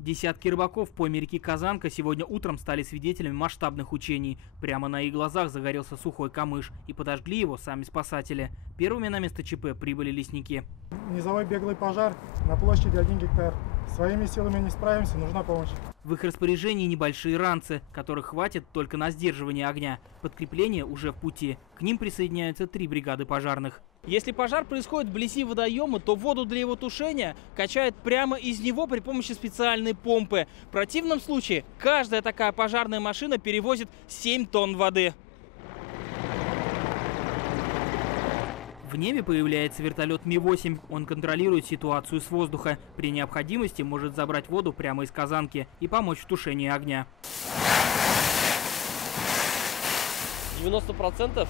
Десятки рыбаков по реке Казанка сегодня утром стали свидетелями масштабных учений. Прямо на их глазах загорелся сухой камыш, и подожгли его сами спасатели. Первыми на место ЧП прибыли лесники. Низовой беглый пожар на площади 1 гектар. Своими силами не справимся, нужна помощь. В их распоряжении небольшие ранцы, которых хватит только на сдерживание огня. Подкрепление уже в пути. К ним присоединяются 3 бригады пожарных. Если пожар происходит вблизи водоема, то воду для его тушения качают прямо из него при помощи специальной помпы. В противном случае каждая такая пожарная машина перевозит 7 тонн воды. В небе появляется вертолет Ми-8. Он контролирует ситуацию с воздуха. При необходимости может забрать воду прямо из Казанки и помочь в тушении огня. 90%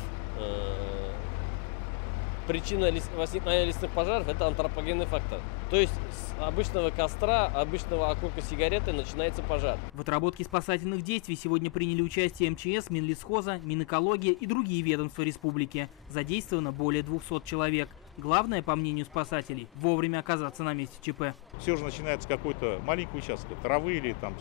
причина возникновения лесных пожаров – это антропогенный фактор. То есть с обычного костра, обычного окурка сигареты начинается пожар. В отработке спасательных действий сегодня приняли участие МЧС, Минлесхоза, Минэкология и другие ведомства республики. Задействовано более 200 человек. Главное, по мнению спасателей, вовремя оказаться на месте ЧП. Все же начинается какой-то маленький участок травы или там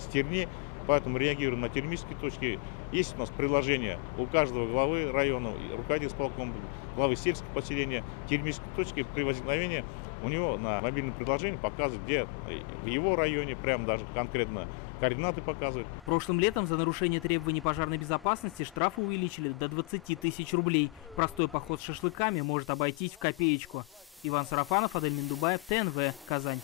стерни, поэтому реагируем на термические точки. Есть у нас приложение у каждого главы района, руководителя исполкома, главы сельского поселения, термические точки при возникновении. У него на мобильном приложении показывает, где в его районе, прям даже конкретно координаты показывают. Прошлым летом за нарушение требований пожарной безопасности штрафы увеличили до 20 тысяч рублей. Простой поход с шашлыками может обойтись в копеечку. Иван Сарафанов, Адель Миндубаев, ТНВ, Казань.